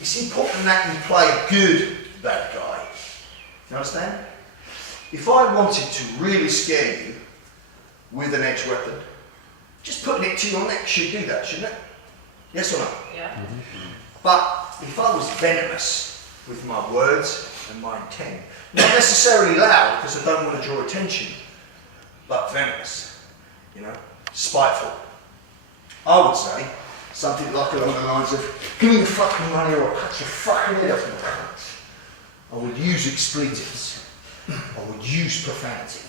it's important that you play good bad guy. You understand? If I wanted to really scare you with an edge weapon, just putting it to your neck should do that, shouldn't it? Yes or no? Yeah. But if I was venomous with my words and my intent, not necessarily loud because I don't want to draw attention, but venomous, you know, spiteful, I would say something like along the lines of, give me the fucking money or I'll cut your fucking head off, you cunt. I would use expletives. I would use profanity.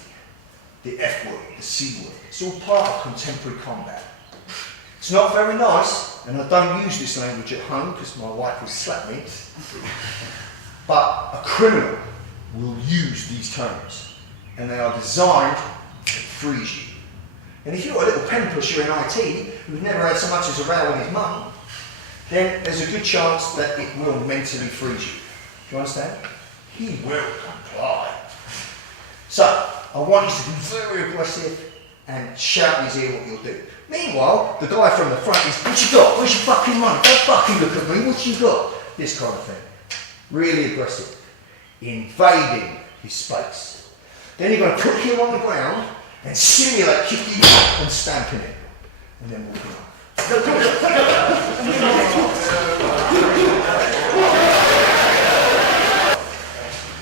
The F word, the C word. It's all part of contemporary combat. It's not very nice, and I don't use this language at home because my wife will slap me. But a criminal will use these terms, and they are designed to freeze you. And if you're a little pen pusher in IT who's never had so much as a row with his mum, then there's a good chance that it will mentally freeze you. Do you understand? He will comply. So, I want you to be very aggressive and shout in his ear what you'll do. Meanwhile, the guy from the front is, what you got? Where's your fucking money? Don't fucking look at me, what you got? This kind of thing. Really aggressive. Invading his space. Then you're going to put him on the ground and simulate kicking and stamping it. And then walking off.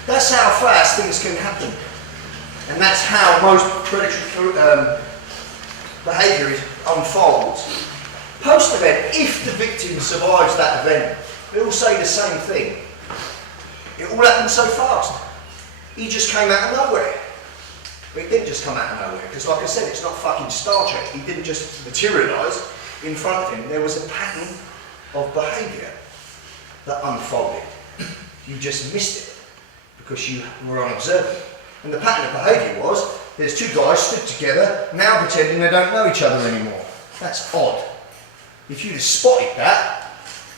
That's how fast things can happen. And that's how most predatory behaviour unfolds. Post-event, if the victim survives that event, they all say the same thing. It all happened so fast. He just came out of nowhere. But he didn't just come out of nowhere, because like I said, it's not fucking Star Trek. He didn't just materialise in front of him. There was a pattern of behaviour that unfolded. You just missed it, because you were unobservant. And the pattern of behaviour was, there's two guys stood together, now pretending they don't know each other anymore. That's odd. If you'd have spotted that,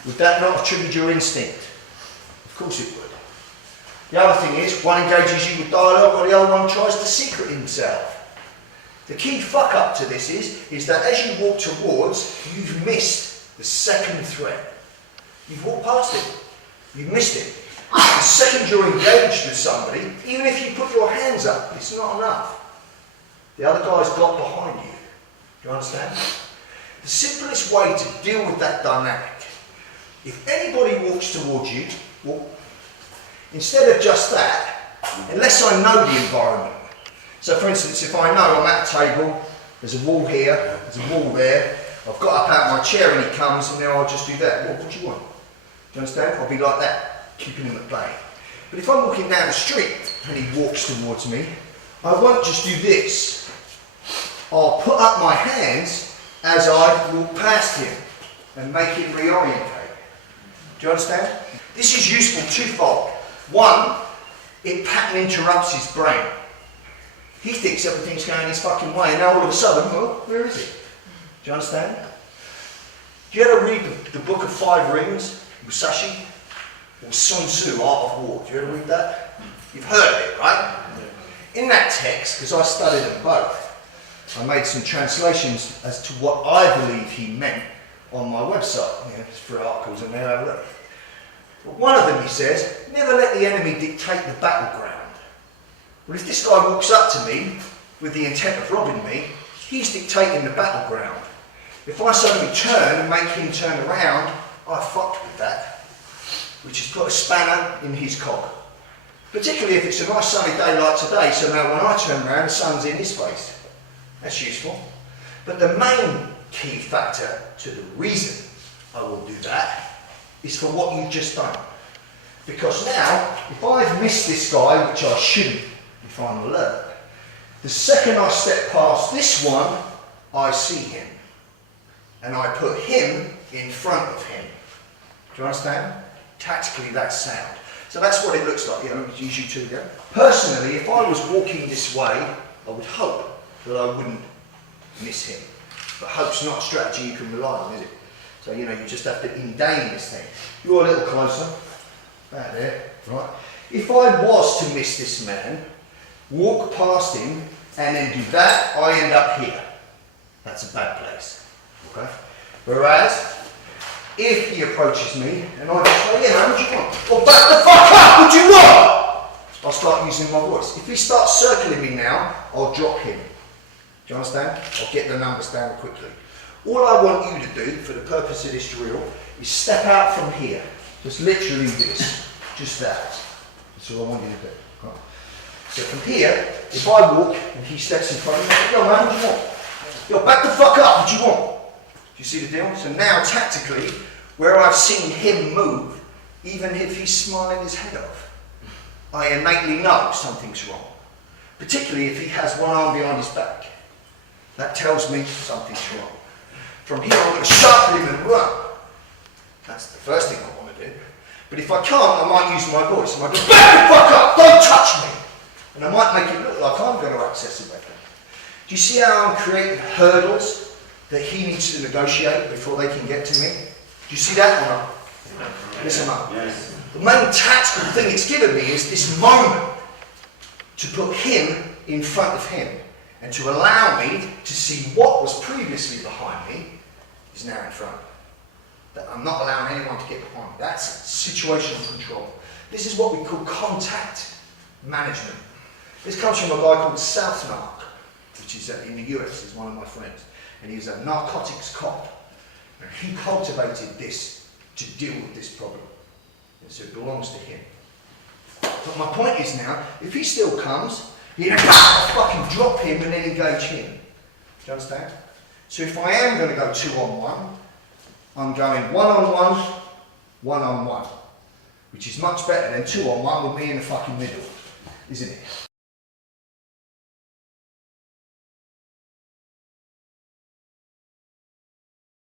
would that not have triggered your instinct? Of course it would. The other thing is, one engages you with dialogue while the other one tries to secret himself. The key fuck up to this is that as you walk towards, you've missed the second threat. You've walked past it. You've missed it. The second you're engaged with somebody, even if you put your hands up, it's not enough. The other guy's got behind you. Do you understand? The simplest way to deal with that dynamic, if anybody walks towards you, well, instead of just that, unless I know the environment. So for instance, if I know I'm at a table, there's a wall here, there's a wall there, I've got up out of my chair and he comes and now I'll just do that. What do you want? Do you understand? I'll be like that, keeping him at bay. But if I'm walking down the street and he walks towards me, I won't just do this. I'll put up my hands as I walk past him and make him reorientate. Do you understand? This is useful twofold. One, it pattern interrupts his brain. He thinks everything's going his fucking way, and now all of a sudden, well, where is he? Do you understand? Do you ever read the book of 5 Rings, Musashi, or Sun Tzu, Art of War? Do you ever read that? You've heard of it, right? In that text, because I studied them both, I made some translations as to what I believe he meant on my website. You know, it's for articles and there, have a look. But one of them, he says, never let the enemy dictate the battleground. Well, if this guy walks up to me with the intent of robbing me, he's dictating the battleground. If I suddenly turn and make him turn around, I fucked with that, which has put a spanner in his cog. Particularly if it's a nice sunny day like today, so now when I turn around, the sun's in his face. That's useful. But the main key factor to the reason I will do that is for what you've just done. Because now, if I've missed this guy, which I shouldn't if I'm alert, the second I step past this one, I see him. And I put him in front of him. Do you understand? Tactically, that's sound. So that's what it looks like. You know, use you two again. Personally, if I was walking this way, I would hope that I wouldn't miss him. But hope's not a strategy you can rely on, is it? So, you know, you just have to indane this thing. You're a little closer. About there, right? If I was to miss this man, walk past him, and then do that, I end up here. That's a bad place. Okay? Whereas, If he approaches me and I just say, yeah man, what do you want? Or back the fuck up, what do you want? I'll start using my voice. If he starts circling me now, I'll drop him. Do you understand? I'll get the numbers down quickly. All I want you to do, for the purpose of this drill, is step out from here. Just literally this. Just that. That's all I want you to do. Right? So from here, if I walk and he steps in front of me, yo man, what do you want? Yo, back the fuck up, what do you want? Do you see the deal? So now, tactically, where I've seen him move, even if he's smiling his head off, I innately know something's wrong. Particularly if he has one arm behind his back. That tells me something's wrong. From here, I'm going to sharpen him and run. That's the first thing I want to do. But if I can't, I might use my voice. I might go, back the fuck up, don't touch me. And I might make it look like I'm going to access a weapon. Do you see how I'm creating hurdles that he needs to negotiate before they can get to me? Do you see that or not? Listen up. Yes. The main tactical thing it's given me is this moment to put him in front of him and to allow me to see what was previously behind me is now in front. That I'm not allowing anyone to get behind me. That's situational control. This is what we call contact management. This comes from a guy called South Narc, which is in the US, is one of my friends. And he's a narcotics cop. And he cultivated this to deal with this problem. And so it belongs to him. But my point is now, if he still comes, I'll fucking drop him and then engage him. Do you understand? So if I am going to go 2-on-1, I'm going 1-on-1, 1-on-1. Which is much better than 2-on-1 with me in the fucking middle. Isn't it?